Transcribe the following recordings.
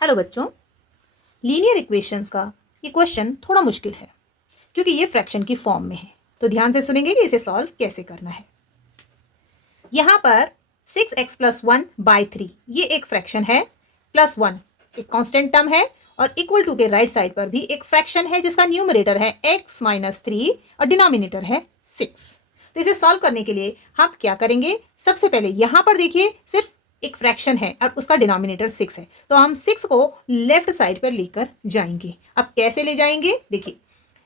Hello बच्चों, linear equations का ये क्वेश्चन थोड़ा मुश्किल है क्योंकि ये फ्रैक्शन की फॉर्म में है। तो ध्यान से सुनेंगे कि इसे सॉल्व कैसे करना है। यहाँ पर 6x+1/3 ये एक फ्रैक्शन है, +1 एक कांस्टेंट टर्म है और इक्वल टू के राइट साइड पर भी एक फ्रैक्शन है जिसका न्यूमरेटर है x-3 और डिनोमिनेटर है 6। तो इसे सॉल्व करने के लिए हम क्या करेंगे, सबसे पहले यहाँ पर देखिए सिर्फ एक फ्रैक्शन है और उसका डिनोमिनेटर 6 है, तो हम 6 को लेफ्ट साइड पर लेकर जाएंगे। अब कैसे ले जाएंगे, देखिए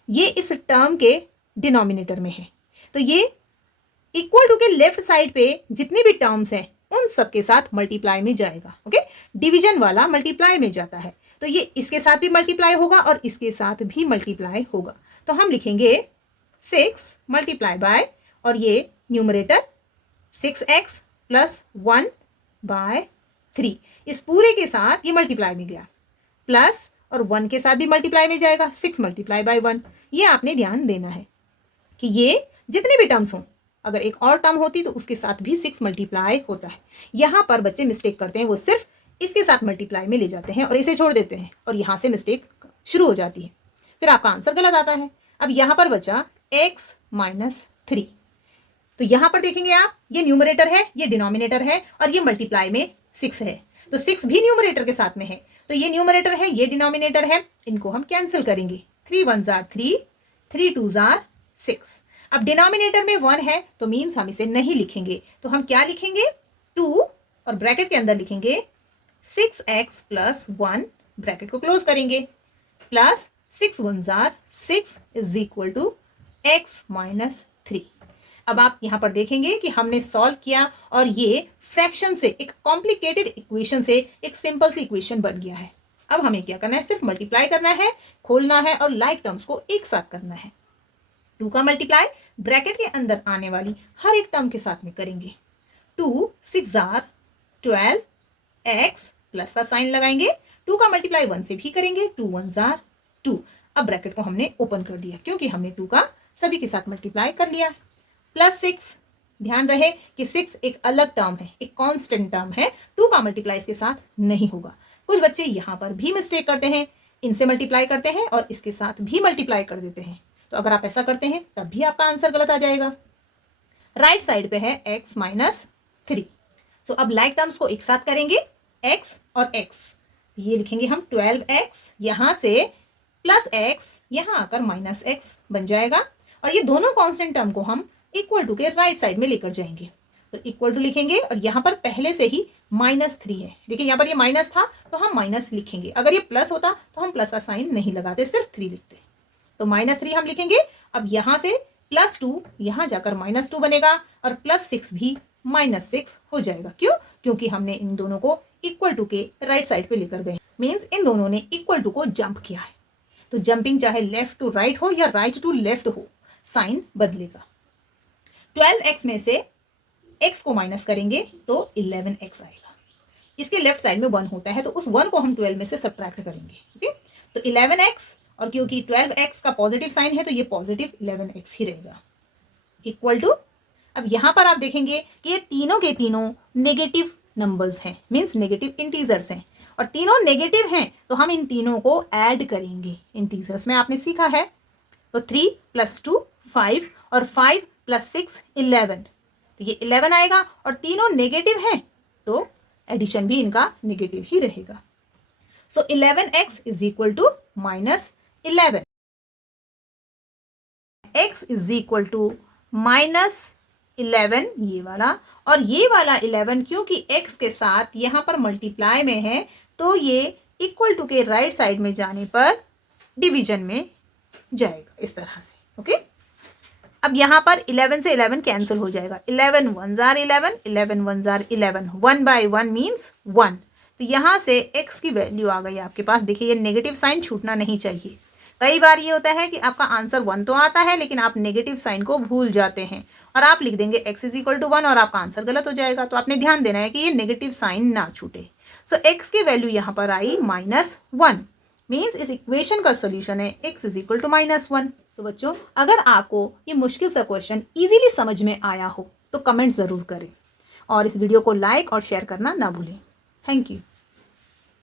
ये इस टर्म के डिनोमिनेटर में है, तो ये इक्वल टू के लेफ्ट साइड पे जितनी भी टर्म्स हैं उन सब के साथ मल्टीप्लाई में जाएगा। ओके, डिवीजन वाला मल्टीप्लाई में जाता है, तो ये इसके साथ भी मल्टीप्लाई होगा और इसके साथ भी मल्टीप्लाई होगा। तो हम लिखेंगे 6 मल्टीप्लाई बाय, और ये न्यूमरेटर 6x+1/3 इस पूरे के साथ ये मल्टीप्लाई में गया, प्लस और 1 के साथ भी मल्टीप्लाई में जाएगा, 6 मल्टीप्लाई बाय 1। ये आपने ध्यान देना है कि ये जितने भी टर्म्स हों, अगर एक और टर्म होती तो उसके साथ भी 6 मल्टीप्लाई होता है। यहाँ पर बच्चे मिस्टेक करते हैं, वो सिर्फ इसके साथ मल्टीप्लाई में ले जाते हैं और इसे छोड़ देते हैं और यहाँ से मिस्टेक शुरू हो जाती है, फिर आपका आंसर गलत आता है। अब यहाँ पर बचा x-3, तो यहाँ पर देखेंगे आप, ये न्यूमरेटर है, ये डिनोमिनेटर है और ये मल्टीप्लाई में 6 है, तो 6 भी न्यूमरेटर के साथ में है, तो ये न्यूमरेटर है, ये डिनोमिनेटर है, इनको हम कैंसिल करेंगे। 3 1 जार 3, 3 2 जार 6। अब डिनोमिनेटर में 1 है तो मीन्स हम इसे नहीं लिखेंगे, तो हम क्या लिखेंगे, 2 और ब्रैकेट के अंदर लिखेंगे 6x+1, ब्रैकेट को क्लोज करेंगे, प्लस 6 1 जार 6 इज इक्वल टू x-3। अब आप यहां पर देखेंगे कि हमने सॉल्व किया और ये फ्रैक्शन से एक कॉम्प्लिकेटेड इक्वेशन से एक सिंपल सी इक्वेशन बन गया है। अब हमें क्या करना है, सिर्फ मल्टीप्लाई करना है, खोलना है और लाइक टर्म्स को एक साथ करना है। 2 का मल्टीप्लाई ब्रैकेट के अंदर आने वाली हर एक टर्म के साथ में करेंगे। 2 6 जार 12, x प्लस का साइन लगाएंगे, 2 का मल्टीप्लाई 1 से भी करेंगे, 2 1 जार 2। अब ब्रैकेट को हमने ओपन कर दिया क्योंकि हमने 2 का सभी के साथ मल्टीप्लाई कर लिया, प्लस 6। ध्यान रहे कि 6 एक अलग टर्म है, एक कांस्टेंट टर्म है, 2 का मल्टीप्लाई इसके साथ नहीं होगा। कुछ बच्चे यहाँ पर भी मिस्टेक करते हैं, इनसे मल्टीप्लाई करते हैं और इसके साथ भी मल्टीप्लाई कर देते हैं, तो अगर आप ऐसा करते हैं तब भी आपका आंसर गलत आ जाएगा। राइट साइड पे है x-3, सो अब लाइक टर्म्स को एक साथ करेंगे, x और x, ये लिखेंगे हम 12x, यहाँ से प्लस x, यहाँ आकर -x बन जाएगा और ये दोनों कांस्टेंट टर्म को हम इक्वल टू के राइट साइड में लेकर जाएंगे, तो इक्वल टू लिखेंगे और यहाँ पर पहले से ही -3 है, देखिए यहाँ पर ये माइनस था तो हम माइनस लिखेंगे, अगर ये प्लस होता तो हम प्लस का साइन नहीं लगाते, सिर्फ 3 लिखते, तो -3 हम लिखेंगे। अब यहाँ से +2 यहाँ जाकर -2 बनेगा और +6 भी -6 हो जाएगा। क्यों, क्योंकि हमने इन दोनों को इक्वल टू के राइट साइड पे लेकर गए, मीन्स इन दोनों ने इक्वल टू को जंप किया है, तो जंपिंग चाहे लेफ्ट टू राइट हो या राइट टू लेफ्ट हो, साइन बदलेगा। 12x में से x को माइनस करेंगे तो 11x आएगा, इसके लेफ्ट साइड में 1 होता है तो उस 1 को हम 12 में से सब्ट्रैक्ट करेंगे। ओके, तो 11x, और क्योंकि 12x का पॉजिटिव साइन है तो ये पॉजिटिव 11x ही रहेगा, इक्वल टू। अब यहाँ पर आप देखेंगे कि ये तीनों के तीनों नेगेटिव नंबर्स हैं, मीन्स नेगेटिव इंटीजर्स हैं, और तीनों नेगेटिव हैं तो हम इन तीनों को ऐड करेंगे इंटीजर्स में, आपने सीखा है। तो 3 + 2 5 और 5 + 6 11, तो ये 11 आएगा और तीनों नेगेटिव हैं तो एडिशन भी इनका नेगेटिव ही रहेगा। So 11x is equal to -11, x is equal to -11 ये वाला, और ये वाला 11 क्योंकि x के साथ यहाँ पर मल्टीप्लाई में है तो ये इक्वल टू के राइट साइड में जाने पर डिवीजन में जाएगा इस तरह से। ओके, अब यहाँ पर 11 से 11 कैंसिल हो जाएगा, 11 1 जार 11, 11 1 जार 11, 1/1 मीन्स 1, तो यहाँ से x की वैल्यू आ गई आपके पास। देखिए ये नेगेटिव साइन छूटना नहीं चाहिए, कई बार ये होता है कि आपका आंसर 1 तो आता है लेकिन आप नेगेटिव साइन को भूल जाते हैं और आप लिख देंगे x इज इक्वल टू 1 और आपका आंसर गलत हो जाएगा, तो आपने ध्यान देना है कि ये नेगेटिव साइन ना छूटे। सो x की वैल्यू यहाँ पर आई -1, मीन्स इस इक्वेशन का सोल्यूशन है x इज इक्वल टू -1। तो बच्चों, अगर आपको ये मुश्किल सा क्वेश्चन इजीली समझ में आया हो तो कमेंट ज़रूर करें और इस वीडियो को लाइक और शेयर करना ना भूलें। Thank you.